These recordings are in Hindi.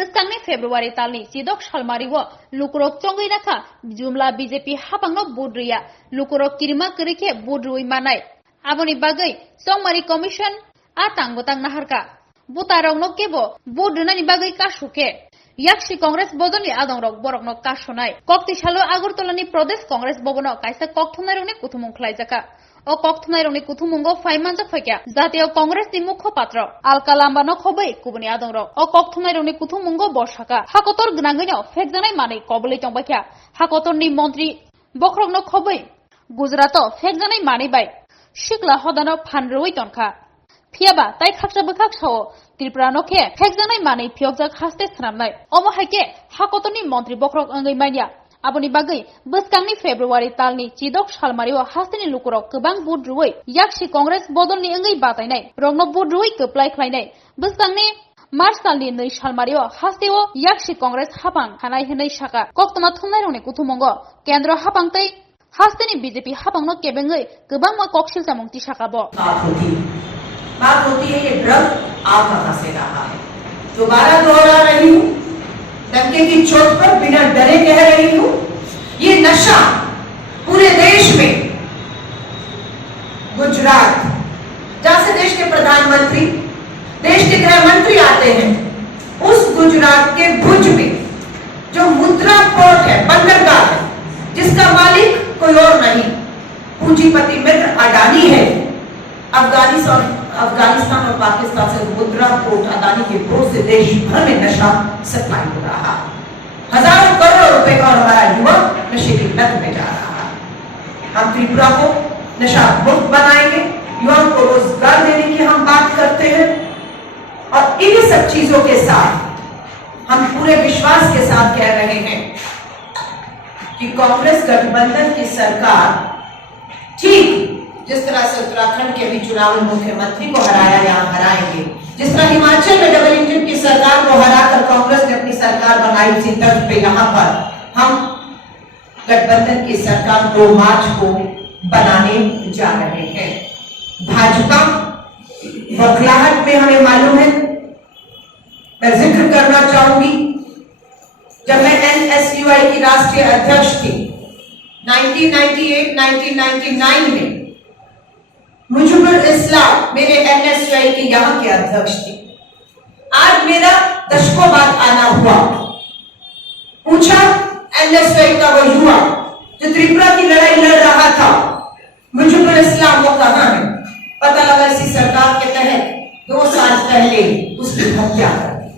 Beskangni Februari talni Sidok Shalmariwo Lukurok Chongai Naka Jumla BJP Hapangno Budriya Lukurok Kirima Kerike Budrui Manai Aboni Bagai Songmari Commission Atanggotang Naharka Butarong Kebo Budunani Bagai Kashuke Yakshi Congress Bodoni Adongrok Borokno Kashonai Kokti Shalo Agurtolani Prodesh Congress Bobono Kaisa Koktunarone Kutumung Klaijaka O Koktunarone Kutumungo Faimanja Fakya Zatio Congress ni Mukhopatro Alkalambano Khobai Kubuni Adongrok O Koktunarone Kutumungo Boshaka Hakotor Gnanganyo Fekjanai Mani Kobuli Chongbakya Hakotor ni Montri Bokrokno Khobai Gujrato Fekjanai Mani Bai Shikla Hodano Phanrui Tonka Piaba Tai Khaksa Bakak Sao Tripurano ke Fekjanai Mani Pyokjak Haste Sramnai Omo Hake Hakotoni Montri Bokrok Angai Mania Aboni Bagai Beskangni Februari talni Chidok Shalmariwa Hasteni Lukurok Kebang Budruoi Yakshi Congress Bodolni Angai Batainai Rongno Budruoi Keplai Klainai Beskangni March talni Nei Shalmariwa Hasteo Yakshi Congress Hapang Hanai Henai Shaka Koktoma Thunarone Kutumongo Kendro Hapangtai Hasteni BJP Hapangno Kebengai Kebang Ma Kokshil Tamongti Shakabo बात होती है ये ड्रग आप कहां से रहा है। दोबारा दोहरा रही हूं, डंके की चोट पर बिना डरे कह रही हूं, ये नशा पूरे देश में गुजरात जहां से देश के प्रधानमंत्री देश के गृह मंत्री आते हैं, उस गुजरात के भुज में जो मुद्रा पोर्ट है, बंदरगाह है, जिसका मालिक कोई और नहीं पूंजीपति मित्र अडानी है। अफगानिस्तान और पाकिस्तान से मुद्रा पोर्ट अदानी के पोर्ट से देश भर में नशा सप्लाई हो रहा है। हजारों करोड़ रुपए का हमारा युवा नशे की लत में जा रहा है। हम त्रिपुरा को नशा मुक्त बनाएंगे, युवाओं को रोजगार देने की हम बात करते हैं और इन्हीं सब चीजों के साथ हम पूरे विश्वास के साथ कह रहे हैं कि कांग्रेस गठबंधन की सरकार ठीक जिस तरह से उत्तराखंड के भी चुनाव में मुख्यमंत्री को हराया या हराएंगे, जिस तरह हिमाचल में डबल इंजन की सरकार को हराकर कांग्रेस ने अपनी सरकार बनाई थी, तर्ज पे यहाँ पर हम गठबंधन की सरकार 2 मार्च को बनाने जा रहे हैं। भाजपा बौखलाहट में हमें मालूम है। मैं जिक्र करना चाहूंगी, जब मैं NSUI की राष्ट्रीय अध्यक्ष थी 1998-1999 में, मुजिबुर इस्लाम मेरे NSUI के यहाँ के अध्यक्ष थे। आज मेरा दशकों बाद आना हुआ, पूछा NSUI का वो युवा जो त्रिपुरा की लड़ाई लड़ रहा था, मुजिबुर इस्लाम वो कहाँ है? पता लगा इसी सरकार के तहत 2 साल पहले उसकी हत्या कर दी।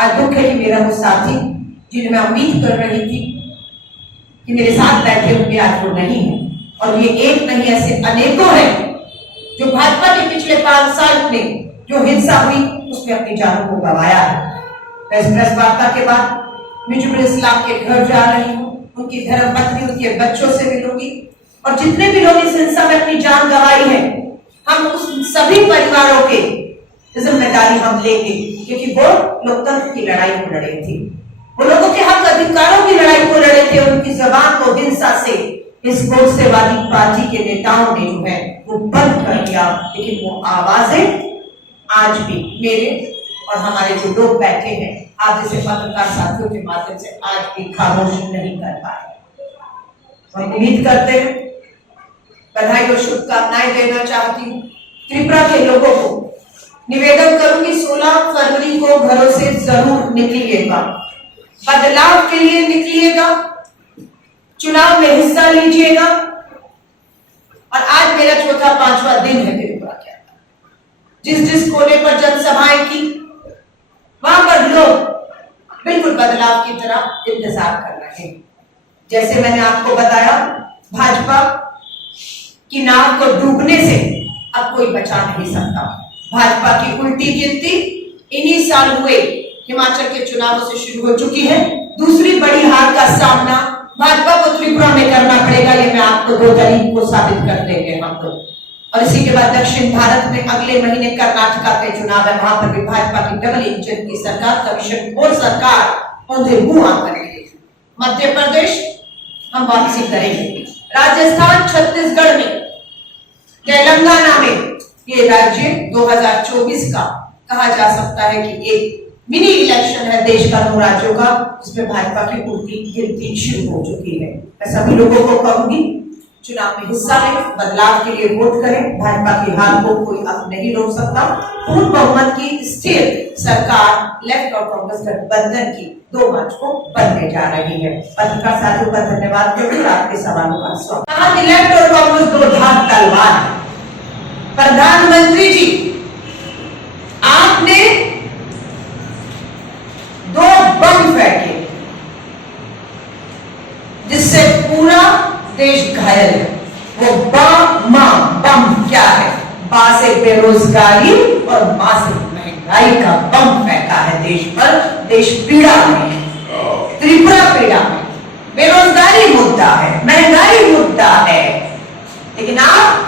आज दुख है कि मेरा वो साथी जिन्हें मैं उम्मीद कर रही थी कि मेरे साथ बैठे होंगे, आज वो नहीं है। और ये एक नहीं, ऐसे अनेकों हैं जो भाजपा के पिछले 5 साल में जो हिंसा हुई उसमें अपनी जानों को गंवाया है। मैं इस प्रेस वार्ता के बाद मुजिबुर इस्लाम के घर जा रही हूँ, उनकी धर्मपत्नी, उनके बच्चों से मिलूंगी और जितने भी लोग इस हिंसा में अपनी जान गंवाई है, हम उस सभी परिवारों के जिम्मेदारी हम लेंगे, क्योंकि वो लोकतंत्र की लड़ाई को लड़े थे, वो लोगों के हक अधिकारों की लड़ाई को लड़े थे। उनकी जबान को हिंसा से इस गोडसेवादी पार्टी के नेताओं ने जो है वो बंद कर दिया, लेकिन वो आवाजें आज भी मेरे और हमारे जो लोग बैठे हैं, आप जैसे पत्रकार साथियों के माध्यम से आज भी खामोश नहीं कर पाए। हम उम्मीद करते हैं, बधाई और शुभकामनाएं देना चाहती हूँ त्रिपुरा के लोगों को। निवेदन करूंगी 16 फरवरी को घरों से जरूर निकलिएगा, बदलाव के लिए निकलिएगा, चुनाव में हिस्सा लीजिएगा। और आज मेरा 4-5वां दिन है त्रिपुरा के अंदर। जिस कोने पर जनसभाएं की, वहां पर लोग बिल्कुल बदलाव की तरह इंतजार कर रहे हैं। जैसे मैंने आपको बताया, भाजपा की नाव को डूबने से अब कोई बचा नहीं सकता। भाजपा की उल्टी गिनती इन्हीं साल हुए हिमाचल के चुनावों से शुरू हो चुकी है। दूसरी बड़ी हार का सामना भाजपा को त्रिपुरा में करना पड़ेगा, ये मैं आपको 2 तारीख को साबित कर देंगे हम लोग। और इसी के बाद दक्षिण भारत में अगले महीने कर्नाटका के चुनाव है, वहां पर भी भाजपा की डबल इंजन की सरकार, कमीशन खोर सरकार उन्हें मुंह करेगी। मध्य प्रदेश हम वापसी करेंगे, राजस्थान, छत्तीसगढ़ में, तेलंगाना में, ये राज्य 2024 का कहा जा सकता है कि एक मिनी इलेक्शन है देश का 9 राज्यों का, जिसमें भाजपा की उल्टी गिनती शुरू हो चुकी है। मैं सभी लोगों को कहूंगी, चुनाव में हिस्सा लें, बदलाव के लिए वोट करें। भाजपा की हार को कोई अब नहीं रोक सकता। पूर्ण बहुमत की स्थिर सरकार लेफ्ट और कांग्रेस गठबंधन की 2 मार्च को बनने जा रही है। पत्रकार साथियों का धन्यवाद करते हुए आपके सवालों का स्वागत। कहा कि लेफ्ट और कांग्रेस 2 धार तलवार। प्रधानमंत्री जी, आपने 2 बम फेंके जिससे पूरा देश घायल है। वो बम क्या है? बा से बेरोजगारी और मां से महंगाई का बम फेंका है देश पर। देश पीड़ा में है, त्रिपुरा पीड़ा में। बेरोजगारी मुद्दा है, महंगाई मुद्दा है, लेकिन आप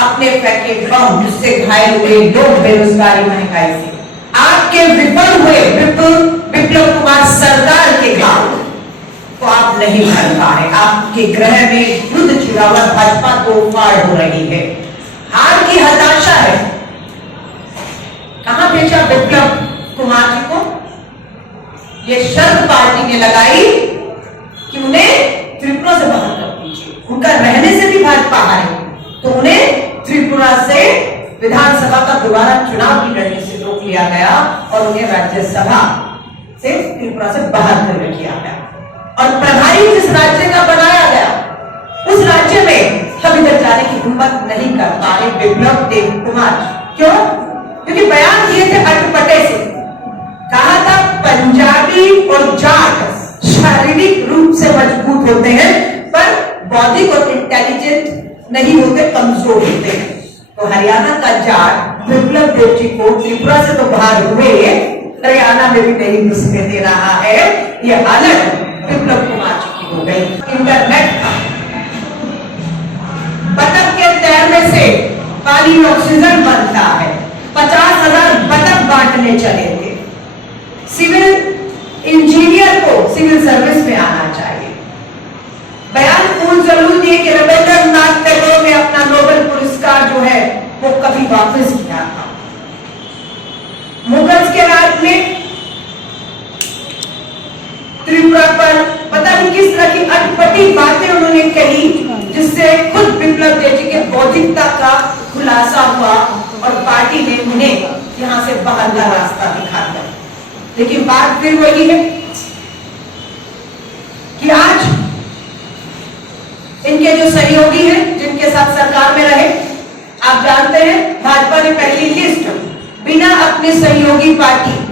अपने फेंके बम जिससे घायल हुए लोग बेरोजगारी महंगाई से, आपके विफल हुए विप्लव कुमार सरकार के घाव तो आप नहीं भर पाए। आपके ग्रह में युद्ध छिड़ा हुआ, भाजपा तोड़फाड़ हो रही है, हार की हताशा है। कहां भेजा विप्लव कुमार जी को? ये शर्त पार्टी ने लगाई कि उन्हें त्रिपुरा से बाहर कर दीजिए। उनका रहने से भी भाजपा हारे, तो उन्हें त्रिपुरा से विधानसभा का दोबारा चुनाव भी लड़ने से रोक लिया गया और उन्हें राज्यसभा से त्रिपुरा से बाहर कर किया गया। और प्रभारी जिस राज्य का बनाया गया, उस राज्य में हम इधर जाने की हिम्मत नहीं कर पाए विप्लव देव कुमार। क्यों? क्योंकि बयान दिए थे अटपटे से। कहा था पंजाबी और जाट शारीरिक रूप से मजबूत होते हैं पर बौद्धिक और इंटेलिजेंट नहीं होते, कमजोर होते हैं। तो हरियाणा का जाट विप्लव देव जी को त्रिपुरा से तो बाहर हुए, हरियाणा में भी नहीं घुसने दे रहा है। यह हालत विप्लव कुमार जी की हो गई। इंटरनेट था, बतख के तैरने से पानी में ऑक्सीजन बनता है। 50,000 बतख बांटने चले थे। सिविल इंजीनियर को सिविल सर्विस में आना चाहिए। बयान कौन जरूर दिए कि रविंद्रनाथ टैगोर ने अपना नोबेल पुरस्कार जो है वो कभी वापस किया था। मुगल्स के राज में त्रिपुरा पर पता नहीं किस तरह की अटपटी बातें उन्होंने कही, जिससे खुद विप्लव देव जी के बौद्धिकता का खुलासा हुआ और पार्टी ने उन्हें यहां से बाहर का रास्ता दिखा दिया। लेकिन बात फिर वही है कि आज इनके जो सहयोगी हैं, जिनके साथ सरकार में रहे, आप जानते हैं भाजपा ने पहली लिस्ट बिना अपने सहयोगी पार्टी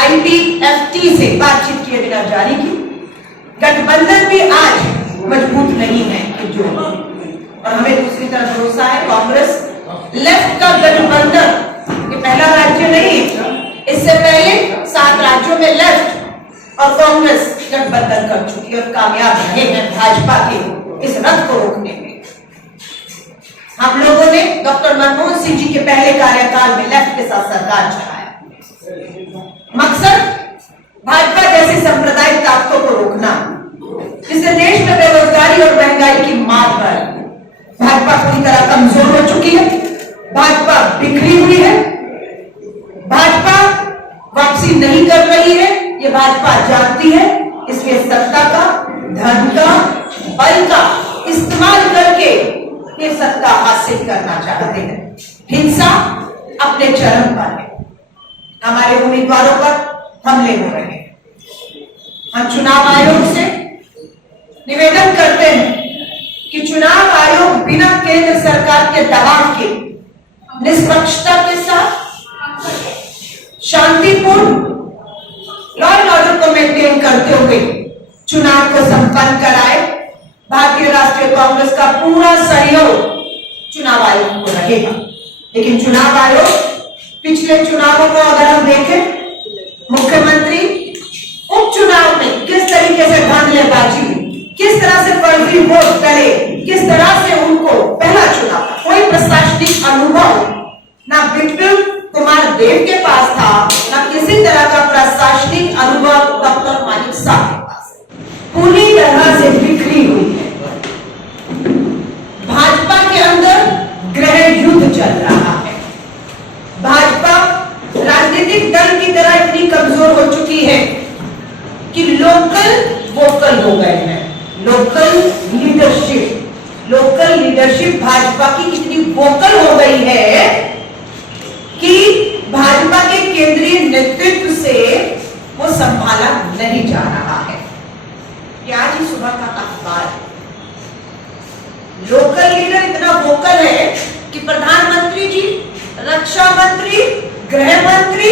IPFT से बातचीत किए बिना जारी की। गठबंधन भी आज मजबूत नहीं है जो, और हमें दूसरी तरफ भरोसा है कांग्रेस लेफ्ट का गठबंधन। ये पहला राज्य नहीं है, इससे पहले 7 राज्यों में लेफ्ट और कांग्रेस गठबंधन कर चुकी है और कामयाब रहे हैं भाजपा के इस रथ को रोकने में। हम लोगों ने डॉक्टर मनमोहन सिंह जी के पहले कार्यकाल में लेफ्ट के साथ सरकार चलाया। मकसद भाजपा जैसी सांप्रदायिक ताकतों को रोकना, जिससे देश में बेरोजगारी और महंगाई की मार पर भाजपा पूरी तरह कमजोर हो चुकी है। भाजपा बिखरी हुई है, भाजपा वापसी नहीं कर रही है, ये भाजपा जानती है। इसलिए सत्ता का, धन का, बल का इस्तेमाल करके ये सत्ता हासिल करना चाहते हैं। हिंसा अपने चरम पर है, हमारे उम्मीदवारों पर हमले हो रहे हैं। हम चुनाव आयोग से निवेदन करते हैं कि चुनाव आयोग बिना केंद्र सरकार के दबाव के निष्पक्षता के साथ शांतिपूर्ण लॉ एंड ऑर्डर को मेंटेन करते हुए चुनाव को संपन्न कराए। भारतीय राष्ट्रीय कांग्रेस का पूरा सहयोग चुनाव आयोग को रहेगा। लेकिन चुनाव आयोग पिछले चुनावों को अगर हम देखें, मुख्यमंत्री उपचुनाव में किस तरीके से धांधलेबाजी, किस तरह से फर्जी वोट करे, किस तरह से उनको पहला चुनाव कोई प्रशासनिक अनुभव ना विप्लव कुमार देव के पास था, ना किसी तरह का प्रशासनिक अनुभव डॉक्टर मानिक शाह के पास। पूरी तरह से बिखरी हुई है। भाजपा के अंदर गृह युद्ध चल रहा है। भाजपा राजनीतिक हो गए हैं। लोकल लीडरशिप भाजपा की इतनी वोकल हो गई है कि भाजपा के केंद्रीय नेतृत्व से वो संभाला नहीं जा रहा है। ये आज ही सुबह का अखबार है। लोकल लीडर इतना वोकल है कि प्रधानमंत्री जी, रक्षा मंत्री, गृह मंत्री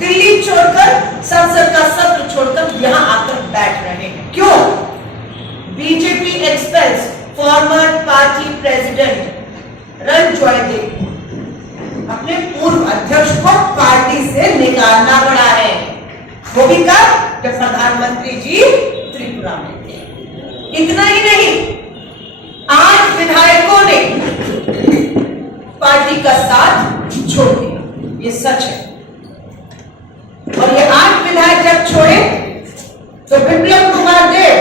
दिल्ली छोड़कर, संसद का सत्र छोड़कर यहां आकर बैठ रहे हैं। क्यों? BJP expels former party president Ranjoy Dev, अपने पूर्व अध्यक्ष को पार्टी से निकालना पड़ा है। वो भी कब? जब प्रधानमंत्री जी त्रिपुरा में थे। इतना ही नहीं, 8 विधायकों ने पार्टी का साथ छोड़ दिया। ये सच है। और ये 8 विधायक जब छोड़े तो बिप्लब कुमार देव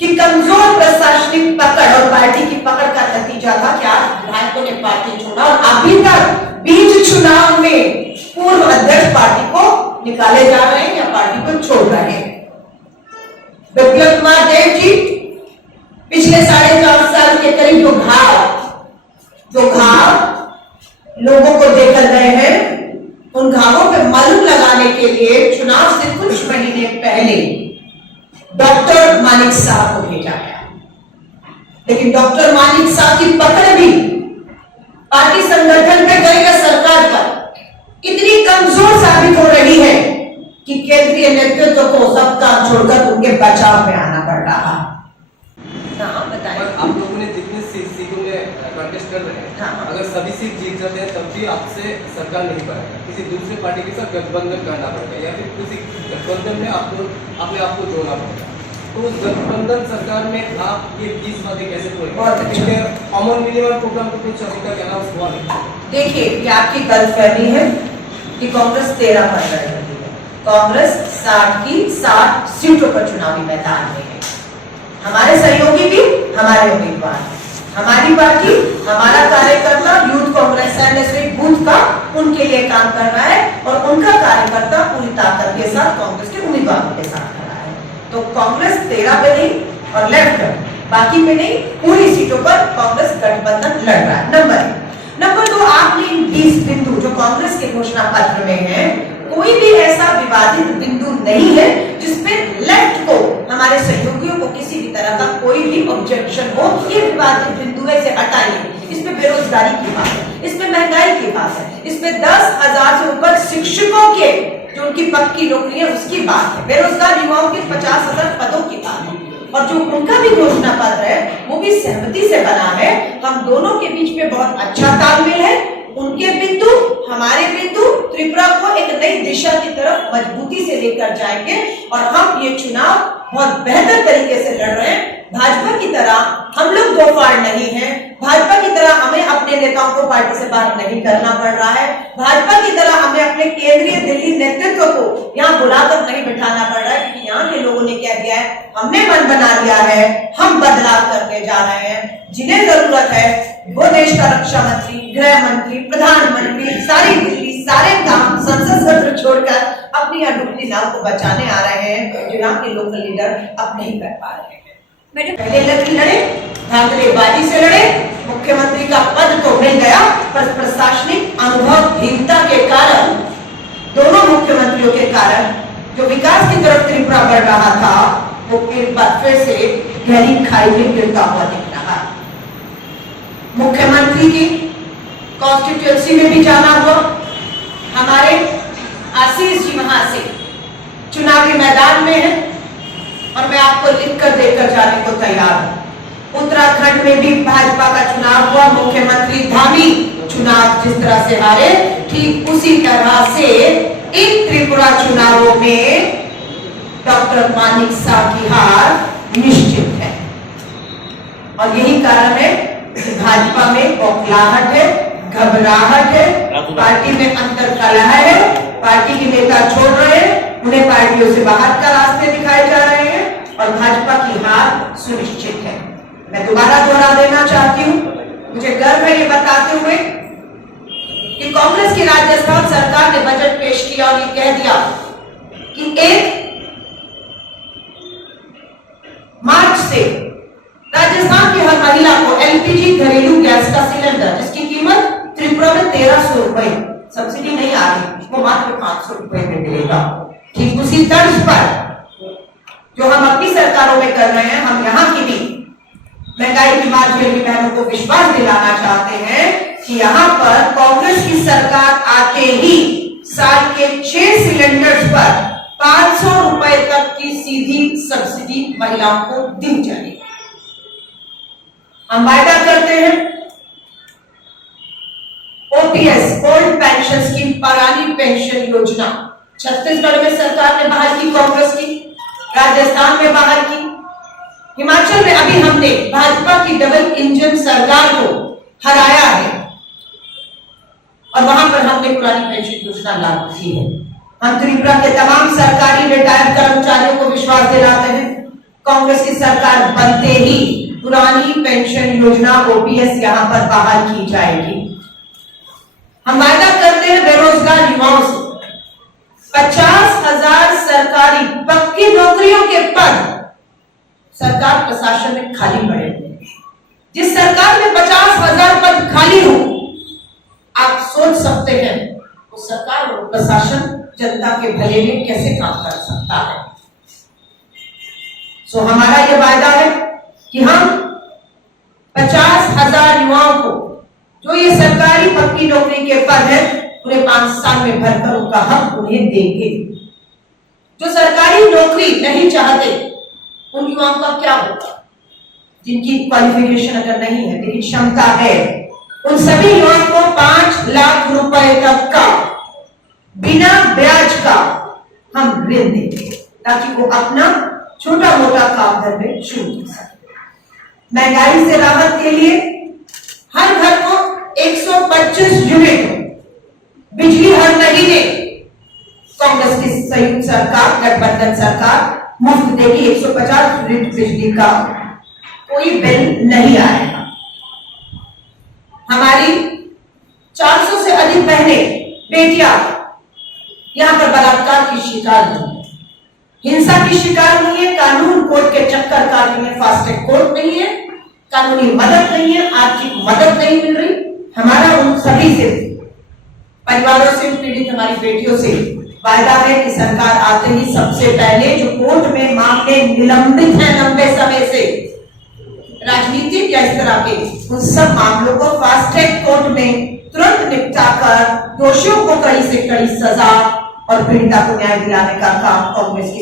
की कमजोर प्रशासनिक पकड़ और पार्टी की पकड़ का नतीजा था कि 8 विधायकों ने पार्टी छोड़ा और अभी तक बीच चुनाव में पूर्व अध्यक्ष पार्टी को निकाले जा रहे हैं या पार्टी को छोड़ रहे हैं। बिप्लब कुमार देव जी पिछले 4.5 साल के करीब जो घाव लोगों को देखल गए हैं, उन घावों पे मलहम लगाने के लिए चुनाव से कुछ महीने पहले डॉक्टर मानिक साहब को भेजा गया। लेकिन डॉक्टर मानिक साहब की पकड़ भी पार्टी संगठन पे गई या सरकार पर इतनी कमजोर साबित हो रही है कि केंद्रीय नेतृत्व को सब काम छोड़कर उनके बचाव में आना पड़ रहा। हाँ, बताएं। आप लोगों ने जितने सीटों में कंटेस्ट कर रहे हैं, हाँ। अगर सभी सीट जीत जाते हैं तब भी आपसे सरकार नहीं बनाएगा, किसी दूसरे पार्टी के साथ गठबंधन करना पड़ेगा या फिर किसी गठबंधन में आपको अपने आप को जोड़ना पड़ेगा। तो उस गठबंधन सरकार में आप ये 20 बातें कैसे तोड़ेंगे? कॉमन मिनिमम प्रोग्राम को कुछ अभी तक अनाउंस हुआ नहीं। देखिए, ये आपकी गलतफहमी है कि कांग्रेस 13 पर लड़ रही है। कांग्रेस 60 की 60 सीटों पर चुनावी मैदान में है। हमारे सहयोगी भी हमारे उम्मीदवार हैं। हमारी पार्टी, हमारा कार्यकर्ता यूथ कांग्रेस बूथ का उनके लिए काम कर रहा है और उनका कार्यकर्ता पूरी ताकत के साथ कांग्रेस के उम्मीदवारों के साथ खड़ा है। तो कांग्रेस 13 पे नहीं और लेफ्ट बाकी पे नहीं, पूरी सीटों पर कांग्रेस गठबंधन लड़ रहा है। नंबर 2, आपने इन 20 बिंदु जो कांग्रेस के घोषणा पत्र में है, कोई भी ऐसा विवादित बिंदु नहीं है जिसपे लेफ्ट को, हमारे सहयोगियों को किसी भी तरह का कोई भी ऑब्जेक्शन हो। ये विवादित बिंदु है, इसे हटाइए। इसमें बेरोजगारी की बात है, इसमें महंगाई की बात है, इसमें 10,000 से ऊपर शिक्षकों के जो उनकी पक्की नौकरी है उसकी बात है, बेरोजगार युवाओं के 50,000 पदों की बात है। और जो उनका भी घोषणा पत्र है वो भी सहमति से बना है। हम दोनों के बीच में बहुत अच्छा तालमेल है। उनके बिंदु, हमारे बिंदु त्रिपुरा को एक नई दिशा की तरफ मजबूती से लेकर जाएंगे और हम ये चुनाव बहुत बेहतर तरीके से लड़ रहे हैं। भाजपा की तरह हम लोग दो फाड़ नहीं हैं। भाजपा की तरह हमें अपने नेताओं को पार्टी से बाहर नहीं करना पड़ रहा है। भाजपा की तरह हमें अपने केंद्रीय दिल्ली नेतृत्व को यहाँ बुलाकर नहीं बिठाना पड़ रहा है, क्योंकि यहाँ के लोगों ने क्या किया है, हमने मन बना लिया है, हम बदलाव करने जा रहे हैं। जिन्हें जरूरत है वो देश का रक्षा मंत्री, गृह मंत्री, प्रधानमंत्री, सारी दिल्ली, सारे काम संसद सत्र छोड़कर अपनी डूबती नाव को बचाने आ रहे हैं, जो यहाँ के लोकल लीडर अब नहीं कर पा रहे हैं। पहले लड़े, धांधलेबाजी से लड़े, मुख्यमंत्री का पद तो मिल गया, पर प्रशासनिक अनुभवहीनता के कारण, दोनों मुख्यमंत्रियों के कारण जो विकास की तरफ त्रिपुरा बढ़ रहा था वो फिर से गहरी खाई में गिरता हुआ दिख रहा। मुख्यमंत्री की कॉन्स्टिट्यूएंसी में भी जाना हुआ, हमारे आशीष जी वहां से चुनावी मैदान में है और मैं आपको लिखकर देकर जाने को तैयार हूं। उत्तराखंड में भी भाजपा का चुनाव हुआ, मुख्यमंत्री धामी चुनाव जिस तरह से हारे, ठीक उसी तरह से इन त्रिपुरा चुनावों में डॉक्टर मानिक साहब की हार निश्चित है। और यही कारण है कि भाजपा में बौखलाहट है, घबराहट है, पार्टी में अंतर कलह है, पार्टी के नेता छोड़ रहे हैं, उन्हें पार्टियों से बाहर का रास्ते दिखाए जा रहे हैं और भाजपा की हार सुनिश्चित है। मैं दोबारा दोहरा देना चाहती हूँ, मुझे गर्व है ये बताते हुए कि कांग्रेस की राजस्थान सरकार ने बजट पेश किया और ये कह दिया कि एक से राजस्थान की हर महिला को एलपीजी घरेलू गैस का सिलेंडर जिसकी कीमत त्रिपुरा में 1300 रुपए, सब्सिडी नहीं आ रही, वो मात्र 500 रुपए में मिलेगा। ठीक उसी तर्ज पर जो हम अपनी सरकारों में कर रहे हैं, हम यहाँ की भी महंगाई की मार झेल की बहनों को विश्वास दिलाना चाहते हैं कि यहाँ पर कांग्रेस की सरकार आते ही साल के 6 सिलेंडर्स पर 500 रुपए तक की सीधी सब्सिडी महिलाओं को दी जाएगी। हम वायदा करते हैं ओपीएस ओल्ड पेंशन स्कीम, पुरानी पेंशन योजना छत्तीसगढ़ में सरकार ने बहाल की, कांग्रेस की, राजस्थान में बहाल की, हिमाचल में अभी हमने भाजपा की डबल इंजन सरकार को हराया है और वहां पर हमने पुरानी पेंशन योजना लागू की है। हम त्रिपुरा के तमाम सरकारी रिटायर्ड कर्मचारियों को विश्वास दिलाते हैं, कांग्रेस की सरकार बनते ही पुरानी पेंशन योजना ओपीएस यहां पर बहाल की जाएगी। हम वायदा करते हैं बेरोजगार युवाओं से 50,000 सरकारी पक्की नौकरियों के पद सरकार प्रशासन में खाली पड़े हुए। जिस सरकार में 50,000 पद खाली हो, आप सोच सकते हैं वो सरकार और प्रशासन जनता के भले में कैसे काम कर सकता है। सो हमारा ये वायदा है कि हम 50,000 युवाओं को जो ये सरकारी पक्की नौकरी के पद है उन्हें 5 साल में भरकर उनका हक उन्हें देंगे। जो सरकारी नौकरी नहीं चाहते उन युवाओं का क्या होगा, जिनकी क्वालिफिकेशन अगर नहीं है लेकिन क्षमता है, उन सभी युवाओं को 5 लाख रुपए तक का बिना ब्याज का हम ऋण देंगे ताकि वो अपना छोटा मोटा काम धंधे शुरू कर सके। महंगाई से राहत के लिए हर घर को 125 यूनिट बिजली हर महीने कांग्रेस की संयुक्त सरकार, गठबंधन सरकार मुफ्त देगी। 150 यूनिट बिजली का कोई बिल नहीं आएगा। हमारी 400 से अधिक बहनें, बेटियां यहां पर बलात्कार की शिकार हुई है, हिंसा की शिकार हुई है, कानून कोर्ट के चक्कर काटने में फास्ट ट्रैक कोर्ट नहीं है, कानूनी मदद नहीं है, आर्थिक मदद नहीं मिल रही। हमारा उन सभी से, परिवारों से पीड़ित हमारी बेटियों से वायदा है कि सरकार आते ही सबसे पहले जो कोर्ट में मामले निलंबित हैं लंबे समय से, राजनीतिक या इस तरह के, उन सब मामलों को फास्ट ट्रैक कोर्ट में तुरंत निपटाकर दोषियों को कड़ी से कड़ी सजा और पीड़िता को न्याय दिलाने का काम कांग्रेस की